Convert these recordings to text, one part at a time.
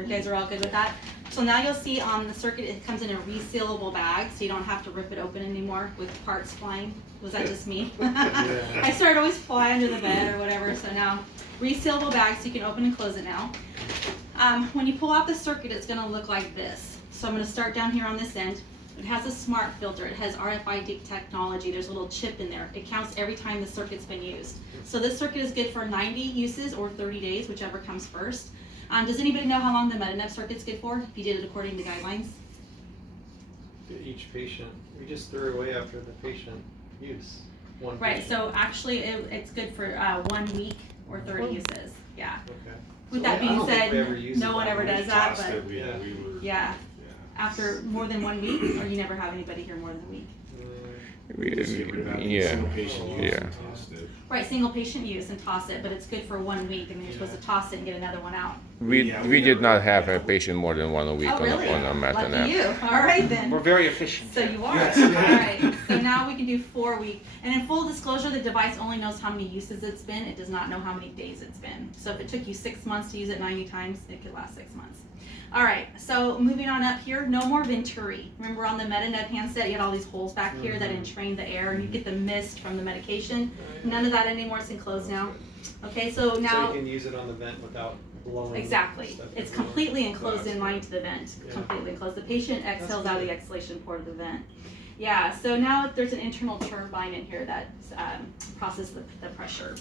You guys are all good with that? So now you'll see on the circuit, it comes in a resealable bag, so you don't have to rip it open anymore with parts flying. Was that just me? I started always fly under the bed or whatever, so now resealable bag, so you can open and close it now. When you pull out the circuit, it's gonna look like this. So I'm gonna start down here on this end. It has a smart filter. It has RFID technology. There's a little chip in there. It counts every time the circuit's been used. So this circuit is good for 90 uses or 30 days, whichever comes first. Does anybody know how long the MetaNeb circuit's good for, if you did it according to guidelines? Each patient, we just threw away after the patient use. One Right, patient. so actually it's good for 1 week or 30 uses, yeah. Okay. With So that I being don't think we ever said, use no it one that ever much. does that, but We were, yeah, after more than 1 week, or you never have anybody here more than a week. yeah. Right, single patient use and toss it, but it's good for 1 week, and then you're supposed to toss it and get another one out. We did not have a patient more than 1 a week Oh, really? on a Lucky MetaNeb. you. All right then. We're very efficient. So you are. Yes. All right. So now we can do 4 week. And in full disclosure, the device only knows how many uses it's been. It does not know how many days it's been. So if it took you 6 months to use it 90 times, it could last 6 months. All right. So moving on up here, no more Venturi. Remember on the MetaNeb handset, you had all these holes back here that entrained the air, and you get the mist from the medication. None of that anymore. It's enclosed now. Okay. So now. So you can use it on the vent without blowing. Exactly. stuff It's everywhere. completely enclosed in line to the vent. Yeah. Completely enclosed. The patient exhales That's out of the good. exhalation port of the vent. Yeah, so now there's an internal turbine in here that processes the pressure.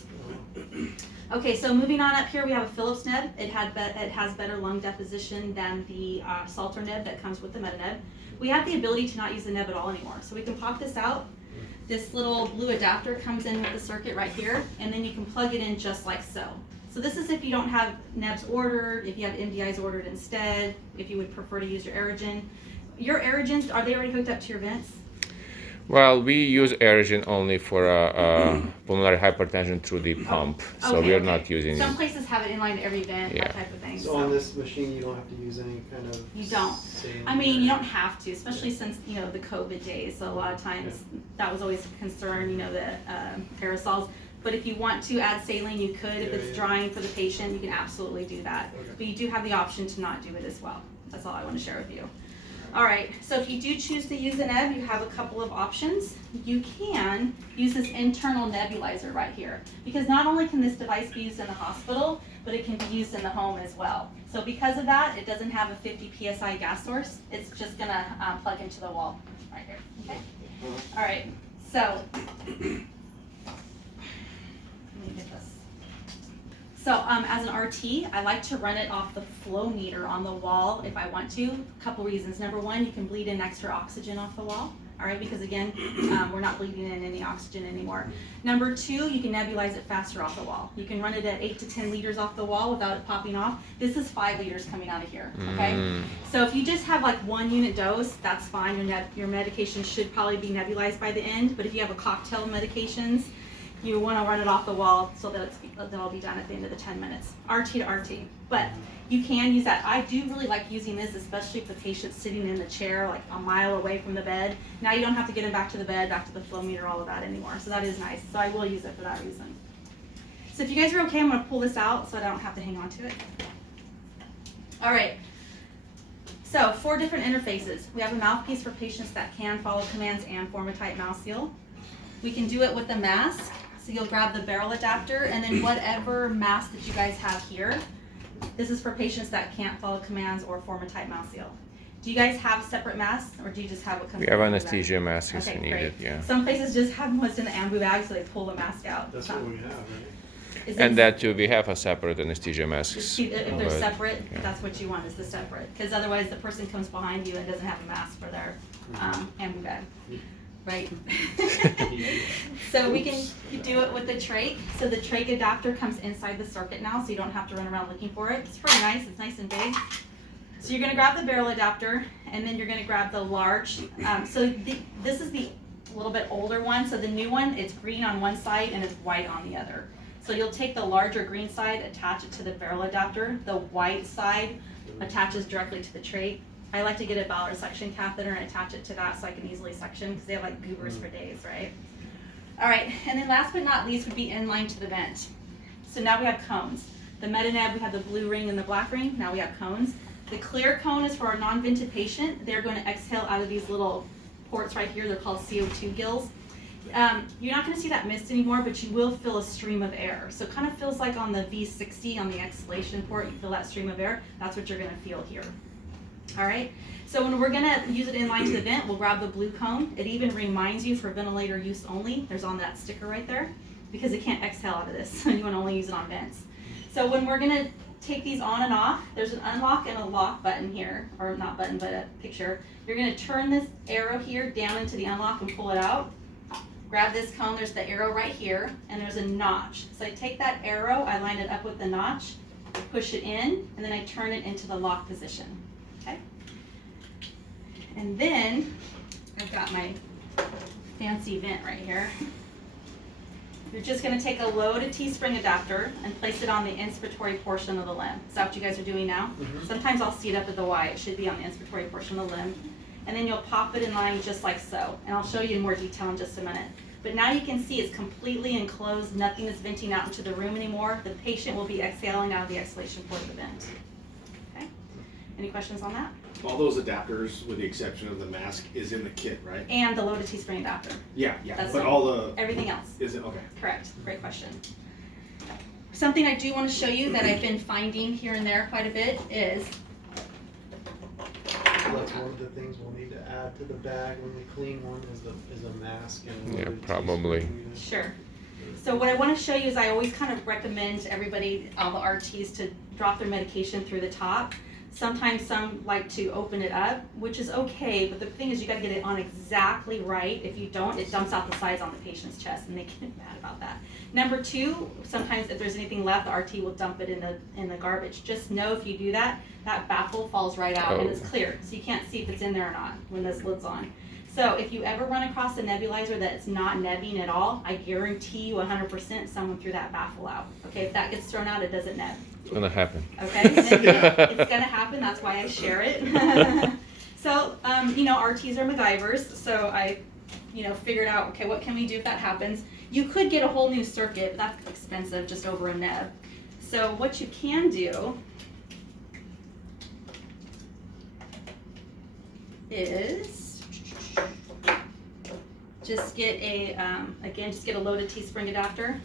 Okay, so moving on up here, we have a Phillips neb. It has better lung deposition than the Salter neb that comes with the MetaNeb. We have the ability to not use the neb at all anymore. So we can pop this out. This little blue adapter comes in with the circuit right here, and then you can plug it in just like so. So this is if you don't have nebs ordered, if you have MDIs ordered instead, if you would prefer to use your Aerogen. Your Aerogens, are they already hooked up to your vents? Well, we use Aerogen only for pulmonary hypertension through the pump, so Okay, we are okay. not using Some it. places have it inline to every vent, Yeah. that type of thing. So on this machine, you don't have to use any kind of. You don't. saline I mean, or- you don't have to, especially since, you know, the COVID days. So a lot of times that was always a concern, you know, the aerosols. But if you want to add saline, you could. If Yeah, it's yeah. drying for the patient, you can absolutely do that. Okay. But you do have the option to not do it as well. That's all I want to share with you. All right, so if you do choose to use a neb, you have a couple of options. You can use this internal nebulizer right here, because not only can this device be used in the hospital, but it can be used in the home as well. So because of that, it doesn't have a 50 PSI gas source. It's just gonna plug into the wall right here, okay? All right, so, let me get this. So as an RT, I like to run it off the flow meter on the wall if I want to. A couple reasons. Number one, you can bleed in extra oxygen off the wall, all right, because again, we're not bleeding in any oxygen anymore. Number two, you can nebulize it faster off the wall. You can run it at 8 to 10 liters off the wall without it popping off. This is 5 liters coming out of here, okay? So if you just have like 1 unit dose, that's fine. Your medication should probably be nebulized by the end, but if you have a cocktail of medications, you want to run it off the wall so that that'll be done at the end of the 10 minutes, RT to RT. But you can use that. I do really like using this, especially if the patient's sitting in the chair like a mile away from the bed. Now you don't have to get him back to the bed, back to the flow meter, all of that anymore. So that is nice. So I will use it for that reason. So if you guys are okay, I'm going to pull this out so I don't have to hang on to it. All right. So 4 different interfaces. We have a mouthpiece for patients that can follow commands and form a tight mouth seal. We can do it with a mask. So you'll grab the barrel adapter and then whatever mask that you guys have here. This is for patients that can't follow commands or form a tight mouth seal. Do you guys have separate masks, or do you just have what comes We in have the ambu bag? anesthesia masks Okay, if needed, great. yeah. Some places just have what's in the ambu bag, so they pull the mask out. That's what we have, right? Is And it- that too, we have a separate anesthesia masks. if they're but- separate, yeah. that's what you want, is the separate. Because otherwise the person comes behind you and doesn't have a mask for their ambu bag. Right? So we can do it with the trach. So the trach adapter comes inside the circuit now, so you don't have to run around looking for it. It's pretty nice, it's nice and big. So you're gonna grab the barrel adapter, and then you're gonna grab the large. This is the little bit older one. So the new one, it's green on one side and it's white on the other. So you'll take the larger green side, attach it to the barrel adapter. The white side attaches directly to the trach. I like to get a Volara suction catheter and attach it to that so I can easily suction, because they have like goobers for days, right? All right, and then last but not least would be inline to the vent. So now we have cones. The Metaneb, we have the blue ring and the black ring. Now we have cones. The clear cone is for our non-vented patient. They're going to exhale out of these little ports right here. They're called CO2 gills. You're not going to see that mist anymore, but you will feel a stream of air. So it kind of feels like on the V60 on the exhalation port, you feel that stream of air. That's what you're going to feel here. All right. So when we're going to use it in line to the vent, we'll grab the blue cone. It even reminds you for ventilator use only. There's on that sticker right there because it can't exhale out of this. So you want to only use it on vents. So when we're going to take these on and off, there's an unlock and a lock button here, or not button, but a picture. You're going to turn this arrow here down into the unlock and pull it out. Grab this cone, there's the arrow right here, and there's a notch. So I take that arrow, I line it up with the notch, push it in, and then I turn it into the lock position, okay? And then, I've got my fancy vent right here. You're just gonna take a loaded T-spring adapter and place it on the inspiratory portion of the limb. Is that what you guys are doing now? Mhm. Sometimes I'll see it up at the Y, it should be on the inspiratory portion of the limb. And then you'll pop it in line just like so. And I'll show you in more detail in just a minute. But now you can see it's completely enclosed, nothing is venting out into the room anymore. The patient will be exhaling out of the exhalation port of the vent. Okay? Any questions on that? All those adapters, with the exception of the mask, is in the kit, right? And the loaded T-spring adapter. Yeah, That's but it. all the Everything else. is it okay? Correct. Great question. Something I do want to show you that I've been finding here and there quite a bit is That's one of the things we'll need to add to the bag when we clean one is a mask and Yeah, loaded probably. teaspoon. sure. So what I want to show you is I always kind of recommend to everybody, all the RTs, to drop their medication through the top. Sometimes some like to open it up, which is okay, but the thing is you got to get it on exactly right. If you don't, it dumps out the sides on the patient's chest and they get mad about that. Number two, sometimes if there's anything left, the RT will dump it in the garbage. Just know if you do that, that baffle falls right out and it's Oh. clear. So you can't see if it's in there or not when this lid's on. So if you ever run across a nebulizer that's not nebbing at all, I guarantee you 100% someone threw that baffle out. Okay, if that gets thrown out, it doesn't neb. It's gonna happen. Okay, it's gonna happen, that's why I share it. So, RTs are MacGyvers, so I, figured out, okay, what can we do if that happens? You could get a whole new circuit, but that's expensive, just over a neb. So what you can do is just get a loaded T-spring adapter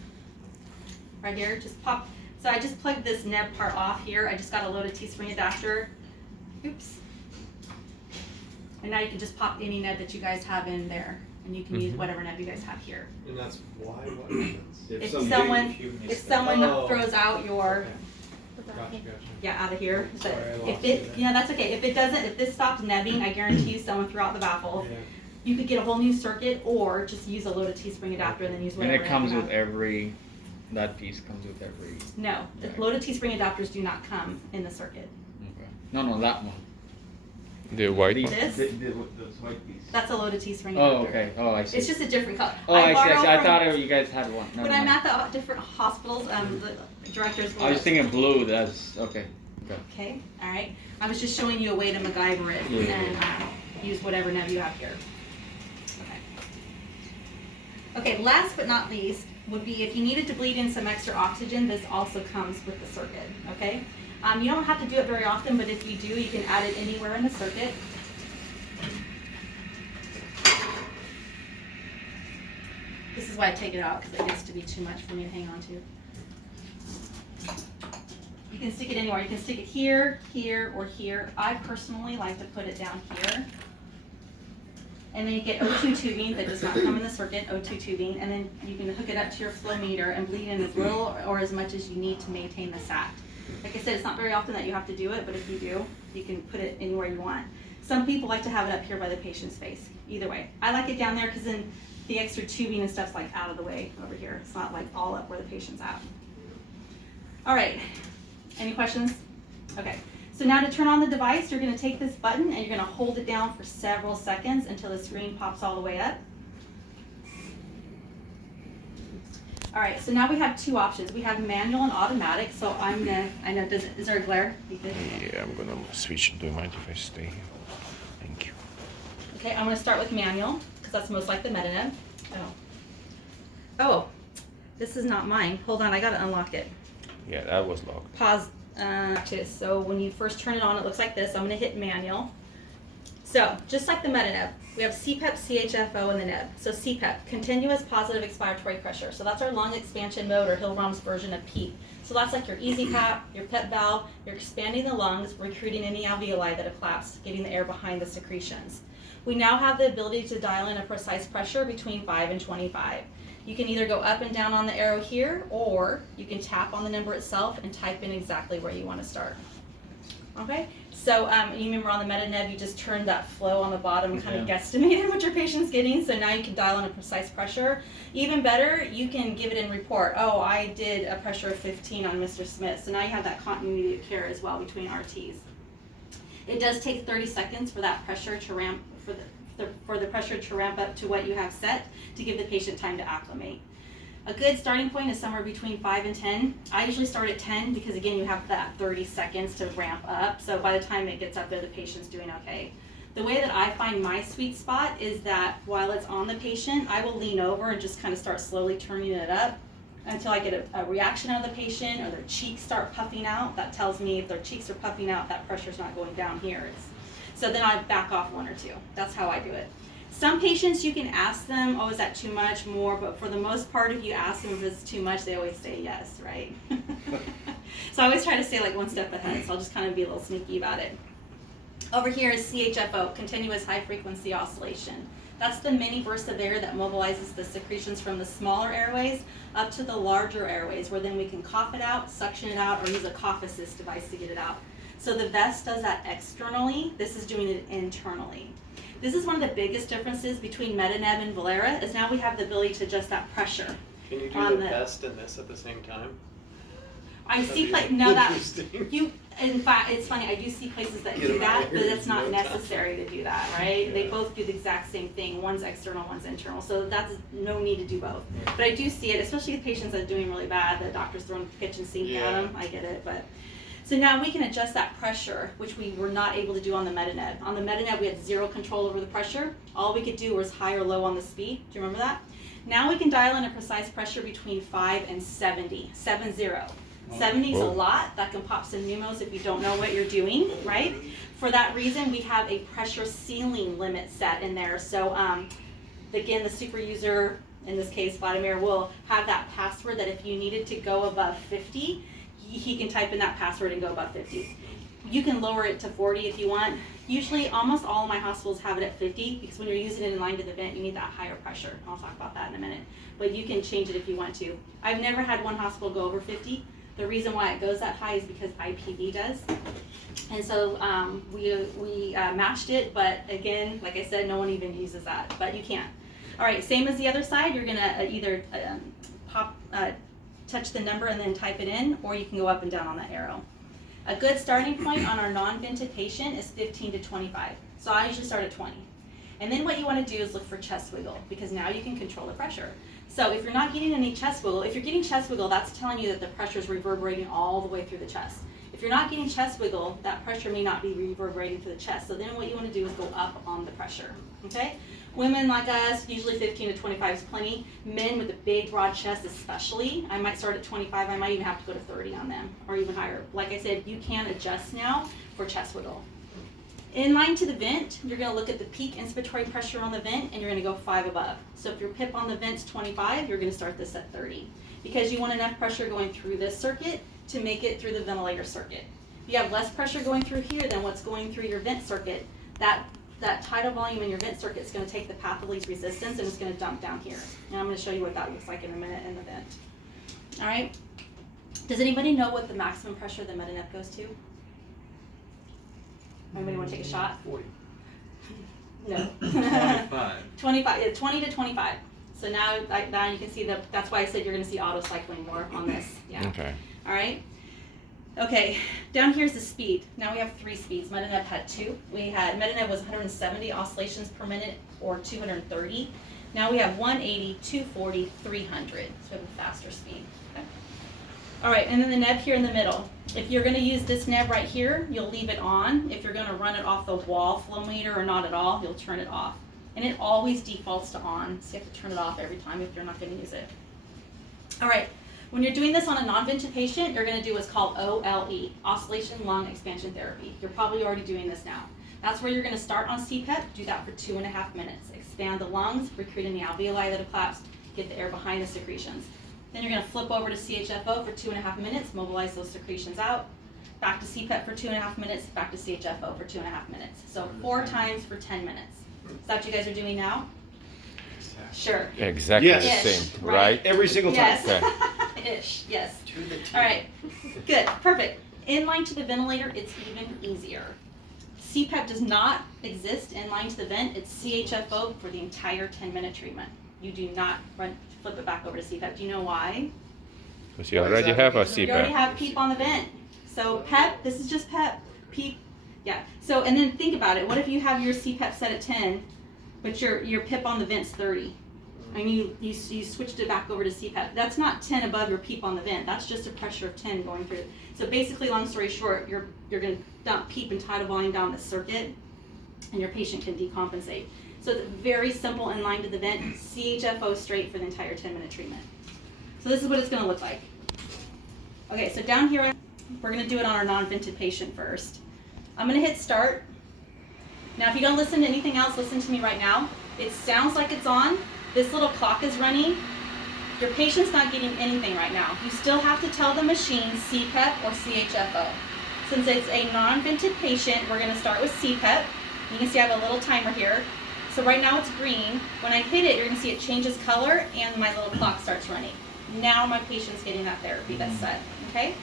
right here, just pop. So I just plugged this neb part off here. I just got a loaded T-spring adapter. Oops. And now you can just pop any neb that you guys have in there. And you can use whatever neb you guys have here. And that's why what happens. If some someone big- Oh. throws out your, Gotcha. yeah, out of here. But Sorry, I if lost it, you there. that's okay. If this stopped nebbing, I guarantee you someone threw out the baffle. Yeah. You could get a whole new circuit or just use a loaded T-spring adapter and then use And whatever it comes neb you with have. that piece comes with every. No, the Okay. loaded T-spring adapters do not come in the circuit. Okay. No, that one. The white one. This? The white piece. That's a loaded T-spring Oh, adapter. okay. Oh, I see. It's just a different color. Oh, I see. borrow I from- thought you guys had one. Never When I'm mind. at the different hospitals, the directors will. I was thinking blue. That's okay. Okay. Okay, all right. I was just showing you a way to MacGyver it Yeah. and use whatever neb you have here. Okay. Okay, last but not least would be if you needed to bleed in some extra oxygen, this also comes with the circuit, okay? You don't have to do it very often, but if you do, you can add it anywhere in the circuit. This is why I take it out, because it gets to be too much for me to hang on to. You can stick it anywhere. You can stick it here, here, or here. I personally like to put it down here. And then you get O2 tubing that does not come in the circuit, O2 tubing, and then you can hook it up to your flow meter and bleed in as little or as much as you need to maintain the SAT. Like I said, it's not very often that you have to do it, but if you do, you can put it anywhere you want. Some people like to have it up here by the patient's face. Either way. I like it down there because then the extra tubing and stuff's like out of the way over here. It's not like all up where the patient's at. All right. Any questions? Okay. So now to turn on the device, you're going to take this button and you're going to hold it down for several seconds until the screen pops all the way up. All right, so now we have two options. We have manual and automatic. So I'm going to, I know, is there a glare? You good? Yeah, I'm gonna switch. Do you mind if I stay here? Thank you. Okay, I'm going to start with manual because that's most like the Metaneb. Oh, this is not mine. Hold on, I got to unlock it. Yeah, that was locked. Pause to so when you first turn it on, it looks like this. I'm going to hit manual. So just like the MetaNeb, we have CPEP, CHFO, and the neb. So CPEP, continuous positive expiratory pressure. So that's our lung expansion mode, or Hillrom's version of PEEP. So that's like your easy PAP, your PEP valve. You're expanding the lungs, recruiting any alveoli that have collapsed, getting the air behind the secretions. We now have the ability to dial in a precise pressure between 5 and 25. You can either go up and down on the arrow here, or you can tap on the number itself and type in exactly where you want to start. Okay, so you remember on the MetaNeb, you just turned that flow on the bottom, kind of guesstimated what your patient's getting, so now you can dial in a precise pressure. Even better, you can give it in report. Oh, I did a pressure of 15 on Mr. Smith, so now you have that continuity of care as well between RTs. It does take 30 seconds for that pressure to ramp, for the pressure to ramp up to what you have set to give the patient time to acclimate. A good starting point is somewhere between 5 and 10. I usually start at 10 because again you have that 30 seconds to ramp up, so by the time it gets up there the patient's doing okay. The way that I find my sweet spot is that while it's on the patient, I will lean over and just kind of start slowly turning it up until I get a reaction out of the patient, or their cheeks start puffing out. That tells me if their cheeks are puffing out, that pressure's not going down here. So then I back off 1 or 2. That's how I do it. Some patients you can ask them, oh, is that too much, more, but for the most part, if you ask them if it's too much, they always say yes, right? So I always try to stay like 1 step ahead, so I'll just kind of be a little sneaky about it. Over here is CHFO, continuous high frequency oscillation. That's the mini burst of air that mobilizes the secretions from the smaller airways up to the larger airways, where then we can cough it out, suction it out, or use a cough assist device to get it out. So the vest does that externally, this is doing it internally. This is one of the biggest differences between MetaNeb and Volara, is now we have the ability to adjust that pressure. Can you do on the vest and this at the same time? I That'd see, be no, that, interesting. you, in fact, it's funny, I do see places that Get do them out that, of but here it's in not no time. necessary to do that, right? They Yeah. both do the exact same thing, one's external, one's internal, so that's no need to do both. But I do see it, especially with patients that are doing really bad, the doctor's throwing the kitchen sink at them, I get it, but. So now we can adjust that pressure, which we were not able to do on the MetaNeb. On the MetaNeb, we had 0 control over the pressure. All we could do was high or low on the speed. Do you remember that? Now we can dial in a precise pressure between 5 and 70, 70. 70 is a lot. That can pop some pneumos if you don't know what you're doing, right? For that reason, we have a pressure ceiling limit set in there. So again, the super user, in this case, Vladimir, will have that password that if you needed to go above 50, he can type in that password and go above 50. You can lower it to 40 if you want. Usually, almost all of my hospitals have it at 50 because when you're using it in line to the vent, you need that higher pressure. I'll talk about that in a minute. But you can change it if you want to. I've never had one hospital go over 50. The reason why it goes that high is because IPV does. And so we matched it, but again, like I said, no one even uses that, but you can. All right, same as the other side. You're gonna either touch the number and then type it in, or you can go up and down on that arrow. A good starting point on our non-vented patient is 15 to 25. So I usually start at 20. And then what you want to do is look for chest wiggle, because now you can control the pressure. So if you're not getting any chest wiggle, if you're getting chest wiggle, that's telling you that the pressure is reverberating all the way through the chest. If you're not getting chest wiggle, that pressure may not be reverberating through the chest. So then what you want to do is go up on the pressure, okay? Women like us, usually 15 to 25 is plenty. Men with a big, broad chest especially, I might start at 25. I might even have to go to 30 on them, or even higher. Like I said, you can adjust now for chest wiggle. In line to the vent, you're going to look at the peak inspiratory pressure on the vent, and you're going to go 5 above. So if your PIP on the vent's 25, you're going to start this at 30. Because you want enough pressure going through this circuit to make it through the ventilator circuit. If you have less pressure going through here than what's going through your vent circuit, that tidal volume in your vent circuit is going to take the path of least resistance and it's going to dump down here. And I'm going to show you what that looks like in a minute in the vent. All right. Does anybody know what the maximum pressure the MetaNeb goes to? Anybody want to take a shot? 40. No. 25. 25. Yeah, 20 to 25. So now you can see that's why I said you're going to see auto cycling more on this. Yeah. Okay. All right. Okay, down here's the speed. Now we have 3 speeds. MetaNeb had 2. MetaNeb was 170 oscillations per minute, or 230. Now we have 180, 240, 300. So we have a faster speed. Okay. All right, and then the neb here in the middle. If you're going to use this neb right here, you'll leave it on. If you're going to run it off the wall flow meter or not at all, you'll turn it off. And it always defaults to on, so you have to turn it off every time if you're not going to use it. All right. When you're doing this on a non-vented patient, you're gonna do what's called OLE, oscillation lung expansion therapy. You're probably already doing this now. That's where you're gonna start on CPAP, do that for 2.5 minutes. Expand the lungs, recruiting the alveoli that have collapsed, get the air behind the secretions. Then you're gonna flip over to CHFO for 2.5 minutes, mobilize those secretions out. Back to CPAP for 2.5 minutes, back to CHFO for 2.5 minutes. So 4 times for 10 minutes. Is that what you guys are doing now? Sure. Exactly Yes. the Ish, same, right? right? Every single time. Yes. Ish, yes. All right, good, perfect. In line to the ventilator, it's even easier. CPAP does not exist in line to the vent. It's CHFO for the entire 10-minute treatment. You do not flip it back over to CPAP. Do you know why? Because you already have a You already CPAP. have PEEP on the vent. So PEP, this is just PEP. PEEP, yeah. So, and then think about it. What if you have your CPAP set at 10, but your PIP on the vent's 30? I mean, you switched it back over to CPAP. That's not 10 above your PEEP on the vent. That's just a pressure of 10 going through. So basically, long story short, you're going to dump PEEP and tidal volume down the circuit, and your patient can decompensate. So it's very simple in line to the vent, CHFO straight for the entire 10-minute treatment. So this is what it's going to look like. Okay, so down here, we're going to do it on our non-vented patient first. I'm going to hit start. Now, if you don't listen to anything else, listen to me right now. It sounds like it's on. This little clock is running. Your patient's not getting anything right now. You still have to tell the machine CPAP or CHFO. Since it's a non-vented patient, we're going to start with CPAP. You can see I have a little timer here. So right now it's green. When I hit it, you're going to see it changes color and my little clock starts running. Now my patient's getting that therapy that's set, okay?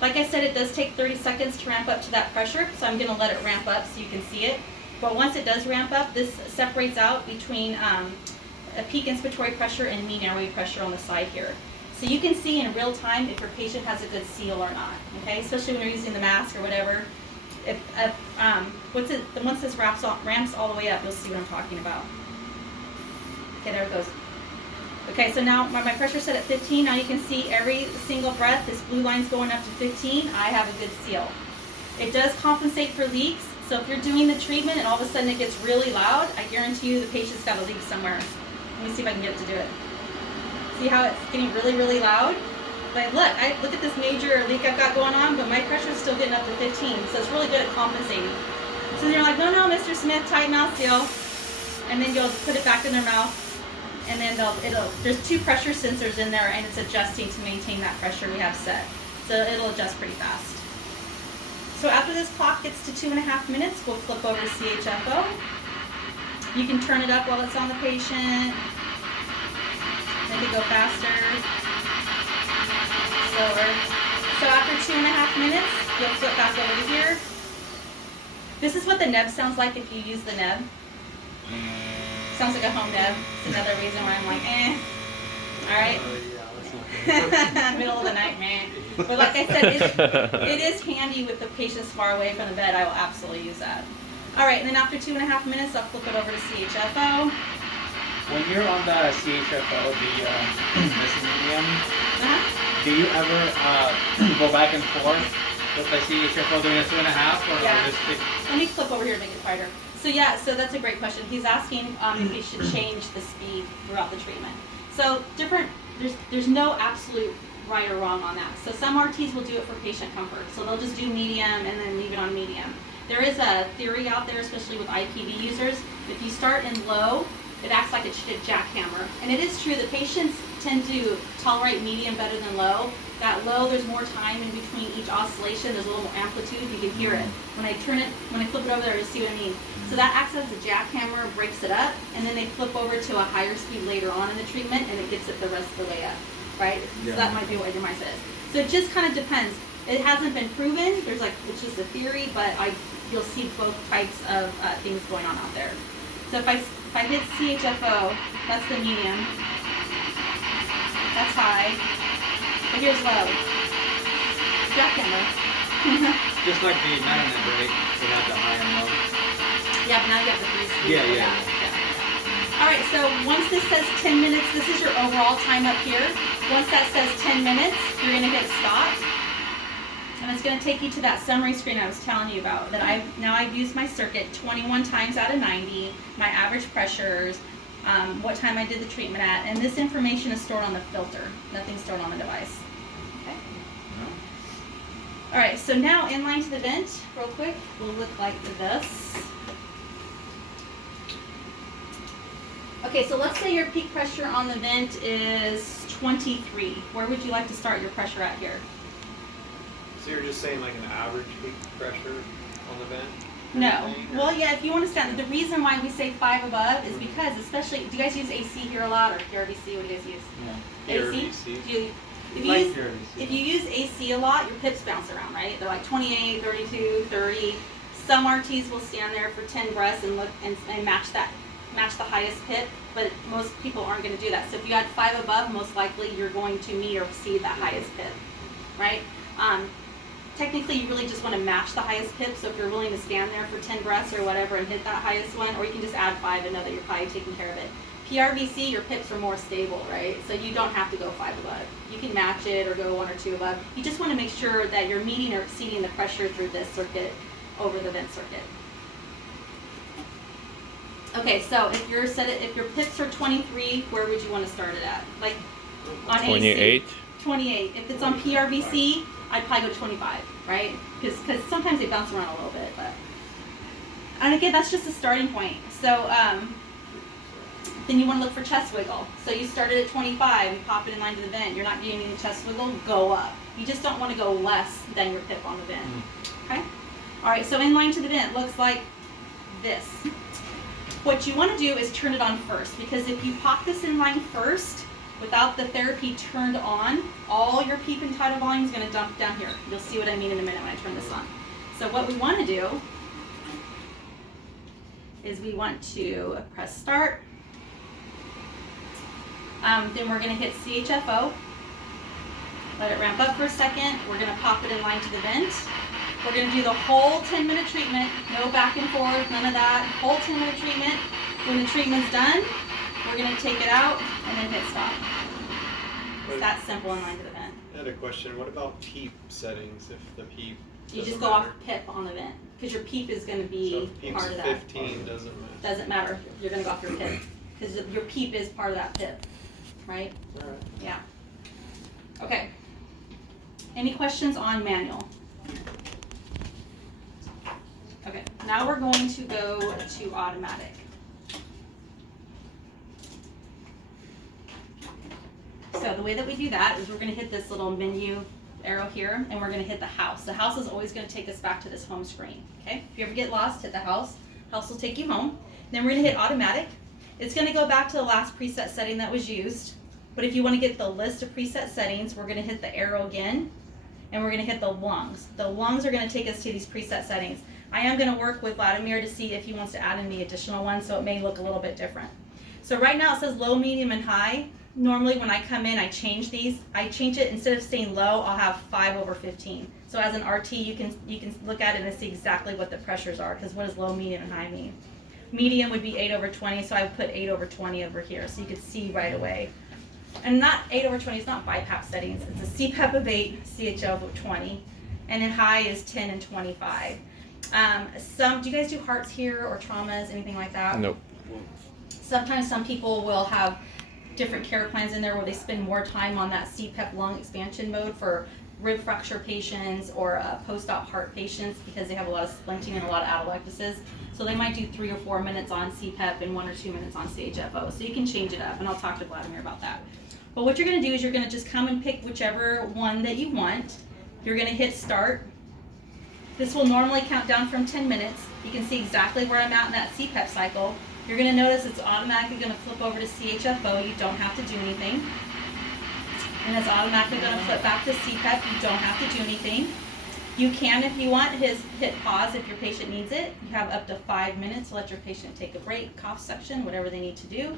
Like I said, it does take 30 seconds to ramp up to that pressure, so I'm going to let it ramp up so you can see it. But once it does ramp up, this separates out between a peak inspiratory pressure and mean airway pressure on the side here. So you can see in real time if your patient has a good seal or not, okay? Especially when you're using the mask or whatever. Once this ramps all the way up, you'll see what I'm talking about. Okay, there it goes. Okay, so now my pressure set at 15. Now you can see every single breath, this blue line's going up to 15. I have a good seal. It does compensate for leaks. So if you're doing the treatment and all of a sudden it gets really loud, I guarantee you the patient's got a leak somewhere. Let me see if I can get it to do it. See how it's getting really, really loud? Like, look at this major leak I've got going on, but my pressure's still getting up to 15, so it's really good at compensating. So then you're like, no, Mr. Smith, tight mouth seal. And then you'll put it back in their mouth, and then there's 2 pressure sensors in there, and it's adjusting to maintain that pressure we have set. So it'll adjust pretty fast. So after this clock gets to 2.5 minutes, we'll flip over to CHFO. You can turn it up while it's on the patient. Make it go faster, slower. So after 2.5 minutes, you'll flip back over to here. This is what the neb sounds like if you use the neb. Sounds like a home neb. It's another reason why I'm like, All right. Middle of the night, man. But like I said, it is handy with the patients far away from the bed. I will absolutely use that. All right, and then after 2.5 minutes, I'll flip it over to CHFO. When you're on the CHFO, this medium, do you ever go back and forth with the CHFO doing a 2.5, or Yeah. just stick? Let me flip over here to make it quieter. So yeah, so that's a great question. He's asking if we should change the speed throughout the treatment. So there's no absolute right or wrong on that. So some RTs will do it for patient comfort. So they'll just do medium and then leave it on medium. There is a theory out there, especially with IPV users, if you start in low, it acts like a jackhammer. And it is true, the patients tend to tolerate medium better than low. That low, there's more time in between each oscillation, there's a little more amplitude, you can hear it. When I flip it over there, you see what I mean. So that acts as a jackhammer, breaks it up, and then they flip over to a higher speed later on in the treatment, and it gets it the rest of the way up, right? Yeah. So that might be what your mindset is. So it just kind of depends. It hasn't been proven, it's just a theory, but you'll see both types of things going on out there. So if I hit CHFO, that's the medium. That's high. But here's low. Jackhammer. Just like the Metanet, right? They have the high and low. Yeah, but now you have the 3 speed. Yeah. All right, so once this says 10 minutes, this is your overall time up here. Once that says 10 minutes, you're gonna hit stop. And it's gonna take you to that summary screen I was telling you about, that I've used my circuit 21 times out of 90, my average pressures, what time I did the treatment at, and this information is stored on the filter. Nothing's stored on the device. All right, so now inline to the vent, real quick, will look like this. Okay, so let's say your peak pressure on the vent is 23. Where would you like to start your pressure at here? So you're just saying like an average peak pressure on the vent? No. Anything, or- Well, yeah, if you want to stand, the reason why we say 5 above is because, especially, do you guys use AC here a lot, or PRVC? What do you guys use? Yeah. AC? PRVC. Do you, if you Like use, PRVC. if you use AC a lot, your pips bounce around, right? They're like 28, 32, 30. Some RTs will stand there for 10 breaths and look and match the highest pip, but most people aren't going to do that. So if you add 5 above, most likely you're going to meet or exceed that highest pip, right? Technically, you really just want to match the highest pip. So if you're willing to stand there for 10 breaths or whatever and hit that highest one, or you can just add 5 and know that you're probably taking care of it. PRVC, your pips are more stable, right? So you don't have to go 5 above. You can match it or go 1 or 2 above. You just want to make sure that you're meeting or exceeding the pressure through this circuit over the vent circuit. Okay, so if your pips are 23, where would you want to start it at? Like on 28. AC, 28. If it's on PRVC, I'd probably go 25, right? Because sometimes they bounce around a little bit, but and again, that's just a starting point. So then you want to look for chest wiggle. So you started at 25, you pop it in line to the vent. You're not getting any chest wiggle. Go up. You just don't want to go less than your pip on the vent. Okay. All right. So in line to the vent looks like this. What you want to do is turn it on first, because if you pop this in line first without the therapy turned on, all your PEEP and tidal volume is going to dump down here. You'll see what I mean in a minute when I turn this on. So what we want to do is we want to press start. Then we're going to hit CHFO. Let it ramp up for a second. We're going to pop it in line to the vent. We're going to do the whole 10-minute treatment. No back and forth, none of that. Whole 10-minute treatment. When the treatment's done, we're going to take it out and then hit stop. It's that simple in line to the vent. I had a question. What about PEEP settings if the PEEP You just doesn't go off matter? PIP on the vent, because your PEEP is going to So be if PEEP's part of that. 15 doesn't matter. Doesn't matter. You're going to go off your PIP, because your PEEP is part of that PIP, right? Alright. Yeah. Okay. Any questions on manual? Okay, now we're going to go to automatic. So the way that we do that is we're going to hit this little menu arrow here, and we're going to hit the house. The house is always going to take us back to this home screen. Okay, if you ever get lost, hit the house. House will take you home. Then we're going to hit automatic. It's going to go back to the last preset setting that was used. But if you want to get the list of preset settings, we're going to hit the arrow again, and we're going to hit the lungs. The lungs are going to take us to these preset settings. I am going to work with Vladimir to see if he wants to add in the additional ones, so it may look a little bit different. So right now it says low, medium, and high. Normally when I come in, I change these. I change it, instead of staying low, I'll have 5/15. So as an RT, you can look at it and see exactly what the pressures are, because what does low, medium, and high mean? Medium would be 8/20, so I would put 8/20 over here, so you could see right away. And not 8/20, it's not BiPAP settings. It's a CPAP of 8, CHL of 20, and then high is 10 and 25. Do you guys do hearts here or traumas, anything like that? Nope. Sometimes some people will have different care plans in there where they spend more time on that CPAP lung expansion mode for rib fracture patients or post-op heart patients, because they have a lot of splinting and a lot of atelectasis. So they might do 3 or 4 minutes on CPAP and 1 or 2 minutes on CHFO. So you can change it up, and I'll talk to Vladimir about that. But what you're going to do is you're going to just come and pick whichever one that you want. You're going to hit start. This will normally count down from 10 minutes. You can see exactly where I'm at in that CPAP cycle. You're going to notice it's automatically going to flip over to CHFO. You don't have to do anything. And it's automatically going to flip back to CPAP. You don't have to do anything. You can, if you want, hit pause if your patient needs it. You have up to 5 minutes to let your patient take a break, cough suction, whatever they need to do.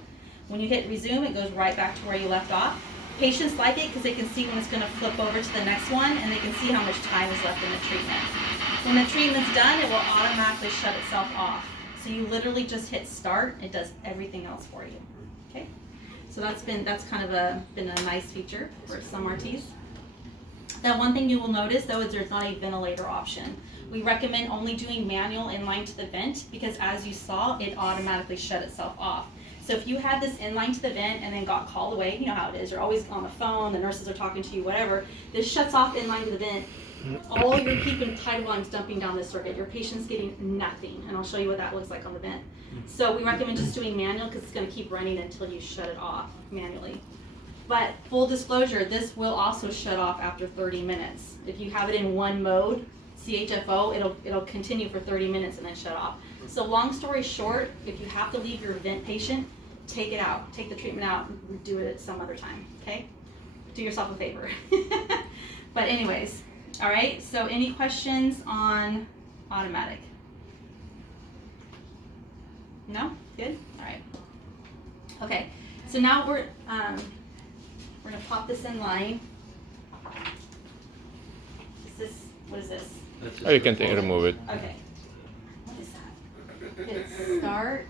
When you hit resume, it goes right back to where you left off. Patients like it because they can see when it's going to flip over to the next one, and they can see how much time is left in the treatment. When the treatment's done, it will automatically shut itself off. So you literally just hit start. It does everything else for you. Okay. So that's kind of been a nice feature for some RTs. Now, one thing you will notice though is there's not a ventilator option. We recommend only doing manual inline to the vent, because as you saw, it automatically shut itself off. So if you had this inline to the vent and then got called away, you know how it is. You're always on the phone, the nurses are talking to you, whatever. This shuts off inline to the vent. all your peak and tidal volume's dumping down this circuit. Your patient's getting nothing, and I'll show you what that looks like on the vent. So we recommend just doing manual because it's going to keep running until you shut it off manually. But full disclosure, this will also shut off after 30 minutes. If you have it in one mode, CHFO, it'll continue for 30 minutes and then shut off. So long story short, if you have to leave your vent patient, take it out, take the treatment out, and do it some other time, okay? Do yourself a favor. But anyways, all right, so any questions on automatic? No? Good? All right. Okay, so now we're gonna pop this in line. What is this? Oh, you can remove it. Okay. What is that? Hit start.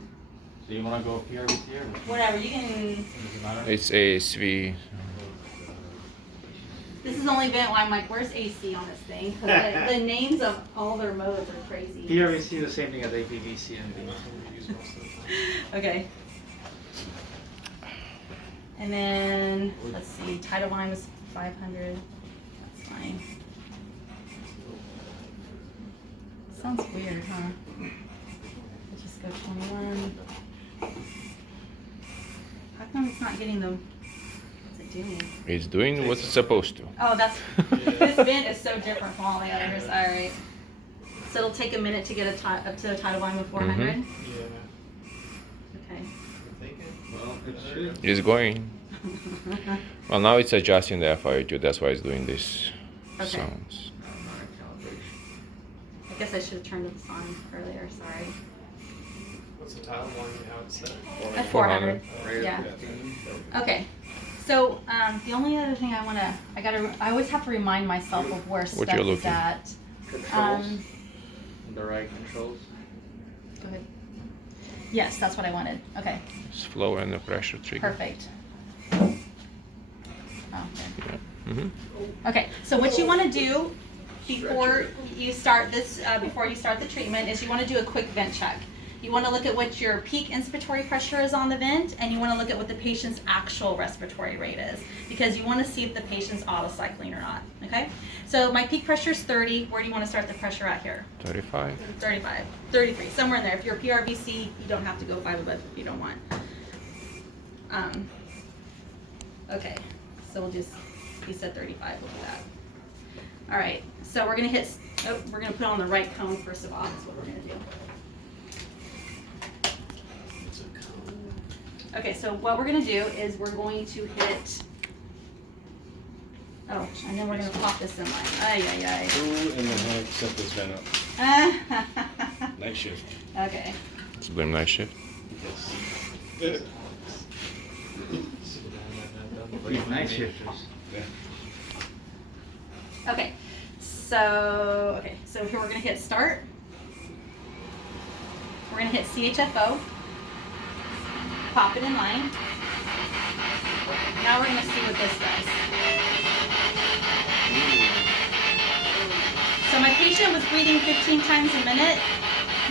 Do you want to go here with here? Whatever, you can. Does it matter? It's ASV. This is only vent. I'm like, where's AC on this thing? Because the names of all their modes are crazy. Here we see the same thing as APVC and B. Okay. And then, let's see, tidal volume is 500. That's fine. Sounds weird, huh? Let's just go 21. How come it's not getting the, what's it doing? It's doing what it's supposed to. Oh, that's, this vent is so different from all the others. All right. So it'll take a minute to get up to a tidal volume of 400? Yeah. Okay. I'm thinking. Well, it should. It's going. Well, now it's adjusting the FiO2. That's why it's doing this Okay. sounds. I guess I should have turned this on earlier, sorry. What's the title one? How it's set? At 400. Right Yeah. at the Okay. So the only other thing I always have to remind myself of where stuff you're is looking. at. Controls. The right controls. Go ahead. Yes, that's what I wanted. Okay, It's flow and the pressure trigger. perfect. Oh, okay. Mm-hmm. Okay, so what you want to do before you start this, before you start the treatment, is you want to do a quick vent check. You want to look at what your peak inspiratory pressure is on the vent, and you want to look at what the patient's actual respiratory rate is, because you want to see if the patient's autocycling or not, okay? So my peak pressure is 30. Where do you want to start the pressure at here? 35. 35, 33, somewhere in there. If you're PRVC, you don't have to go 5 above if you don't want. Okay, so we'll just, you said 35, we'll do that. All right, so we're gonna hit, we're gonna put on the right cone first of all, that's what we're gonna do. Okay, so what we're gonna do is we're going to hit, oh, and then we're gonna pop this in line. Ay, Who in the heck set this vent up? ay, Night shift. ay. Okay, It's doing night shift. Yes. Night shifters. okay, so here we're gonna hit start. We're gonna hit CHFO. Pop it in line. Now we're gonna see what this does. So my patient was breathing 15 times a minute.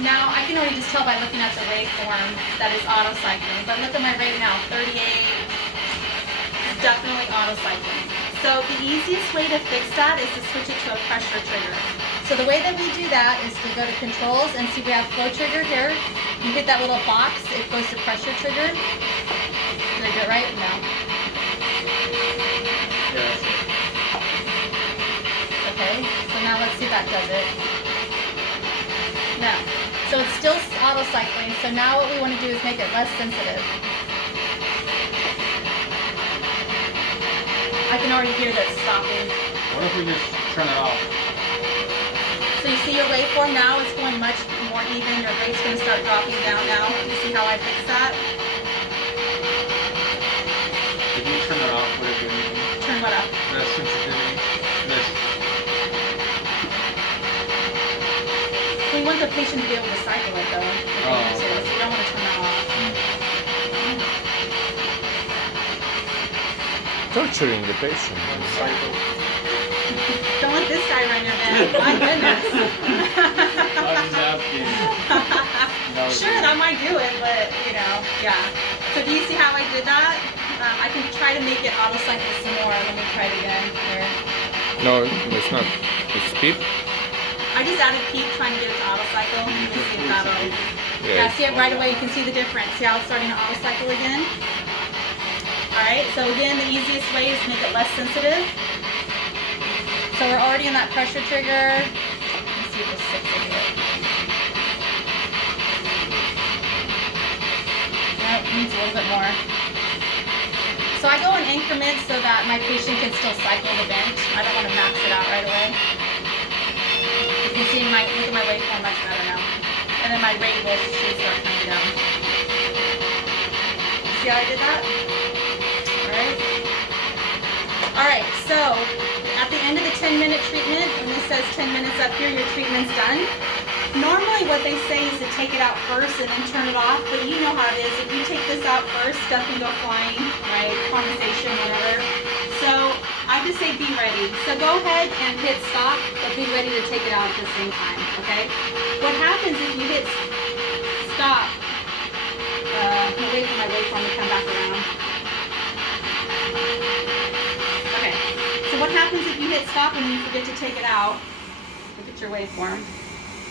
Now I can already just tell by looking at the waveform that it's autocycling. But look at my rate now, 38. It's definitely autocycling. So the easiest way to fix that is to switch it to a pressure trigger. So the way that we do that is to go to controls and see we have flow trigger here. You hit that little box, it goes to pressure trigger. Did I do it right? No. Okay, so now let's see if that does it. No. So it's still auto-cycling, so now what we want to do is make it less sensitive. I can already hear that it's stopping. What if we just turn it off? So you see your waveform now is going much more even, your rate's going to start dropping down now. You see how I fixed that? If you turn it off, would it do anything? Turn what up? The sensitivity. This. We want the patient to be able to cycle it though. Oh, So you don't want to turn that off. Torturing the patient. Don't let this guy run your bed. My goodness. I was just asking. Sure, I might do it, but you know, yeah. So do you see how I did that? I can try to make it auto cycle some more. Let me try it again here. No, it's not. It's PEEP. I just added PEEP trying to get it to auto cycle. You can see if that'll. Yeah, Yeah. see it right away. You can see the difference. See how it's starting to auto cycle again? Alright, so again, the easiest way is to make it less sensitive. So we're already in that pressure trigger. Let's see if this sticks into it. Nope, needs a little bit more. So I go in increments so that my patient can still cycle the vent. I don't want to max it out right away. You can see look at my waveform much better now. And then my rate should start coming down. See how I did that? Alright, so at the end of the 10-minute treatment, when it says 10 minutes up here, your treatment's done. Normally what they say is to take it out first and then turn it off, but you know how it is. If you take this out first, stuff can go flying, right? Condensation, whatever. So I just say be ready. So go ahead and hit stop, but be ready to take it out at the same time, okay? What happens if you hit stop, I'm waiting for my waveform to come back around. Okay, so what happens if you hit stop and you forget to take it out? Look at your waveform.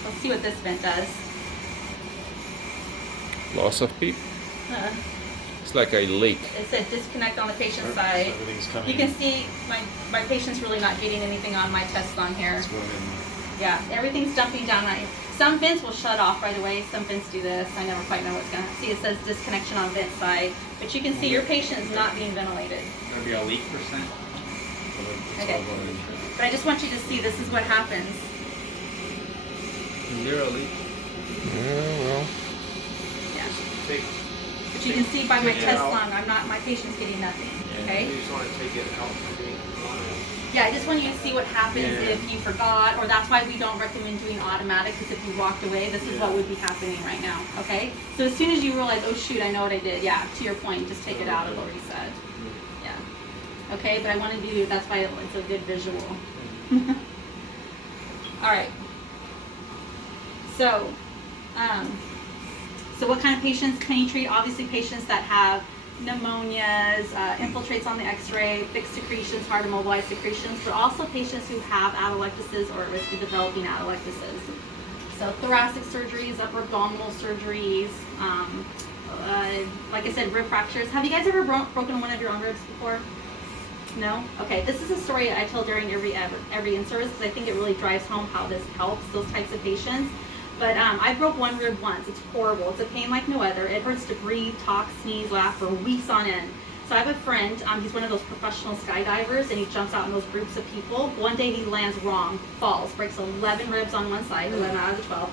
Let's see what this vent does. Loss of PEEP. It's like a leak. It said disconnect on the patient's side. Everything's coming. You can see my patient's really not getting anything on my test on here. It's going in. Yeah, everything's dumping down. Some vents will shut off right away. Some vents do this. I never quite know what's going to see. It says disconnection on vent side. But you can see your patient is not being ventilated. There'll be a leak percent. It's Okay. all going in. But I just want you to see this is what happens. Zero leak. Yeah, well. Yeah. Take, But you can see by my Take it test out. lung, my patient's getting nothing. Okay? you just want to take it out from being on it. Yeah, I just want you to see what happens Yeah. if you forgot, or that's why we don't recommend doing automatic, because if you walked away, this is what would be happening right now, okay? So as soon as you realize, oh shoot, I know what I did, yeah, to your point, just take it out of what we said. Yeah. Okay, but I want to do, that's why it's a good visual. All right. So, so what kind of patients can you treat? Obviously patients that have pneumonias, infiltrates on the x-ray, fixed secretions, hard to mobilize secretions, but also patients who have atelectasis or at risk of developing atelectasis. So thoracic surgeries, upper abdominal surgeries, like I said, rib fractures. Have you guys ever broken one of your own ribs before? No? Okay, this is a story I tell during every in-service because I think it really drives home how this helps those types of patients. But I broke one rib once. It's horrible. It's a pain like no other. It hurts to breathe, talk, sneeze, laugh for weeks on end. So I have a friend, he's one of those professional skydivers, and he jumps out in those groups of people. One day he lands wrong, falls, breaks 11 ribs on one side, 11 out of the 12,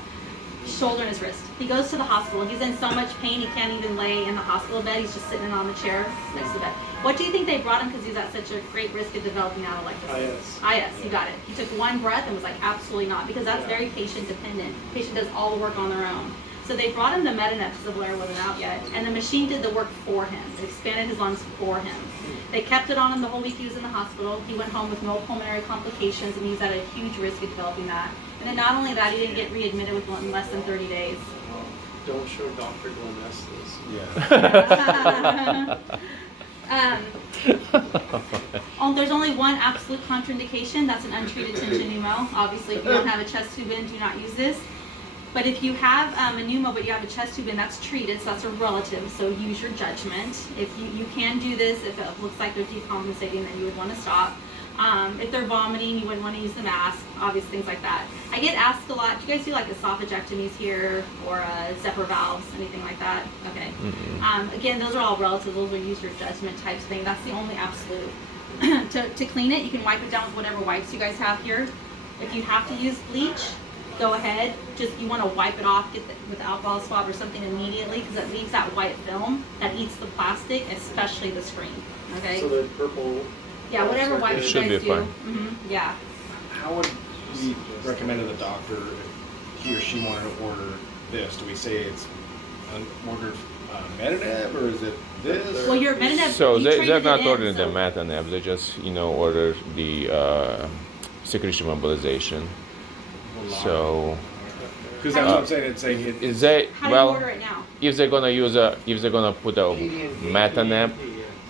shoulder and his wrist. He goes to the hospital. He's in so much pain he can't even lay in the hospital bed. He's just sitting on the chair next to the bed. What do you think they brought him because he's at such a great risk of developing atelectasis? IS, you got it. He took one breath and was like, absolutely not, because that's very patient dependent. Patient does all the work on their own. So they brought him the Medinet because the Volara wasn't out yet, and the machine did the work for him. It expanded his lungs for him. They kept it on him the whole week he was in the hospital. He went home with no pulmonary complications, and he's at a huge risk of developing that. And then not only that, he didn't get readmitted within less than 30 days. Don't show Dr. Glenn S this. Yeah. There's only one absolute contraindication. That's an untreated tension pneumo. Obviously, if you don't have a chest tube in, do not use this. But if you have a pneumo, but you have a chest tube in, that's treated, so that's a relative, so use your judgment. If you can do this, if it looks like they're decompensating, then you would want to stop. If they're vomiting, you wouldn't want to use the mask, obvious things like that. I get asked a lot, do you guys do like esophagectomies here, or Zephyr valves, anything like that? Okay. Mm-hmm. Again, those are all relative, those are use your judgment types thing. That's the only absolute. To clean it, you can wipe it down with whatever wipes you guys have here. If you have to use bleach, go ahead. Just you want to wipe it off, with the alcohol swab or something immediately, because it leaves that white film that eats the plastic, especially the screen. Okay. So the purple. Yeah, whatever wipes you Should guys be do. fine. Yeah. How would we recommend to the doctor if he or she wanted to order this? Do we say it's an ordered Medinet, or is it this? Well, your Medinet. So you they're traded not it in, ordering the so- Metanep, they just, order the secretion mobilization. So, Because that's what I'm saying. It's saying is they, How do you order well, it now? if they're gonna put a Metanep,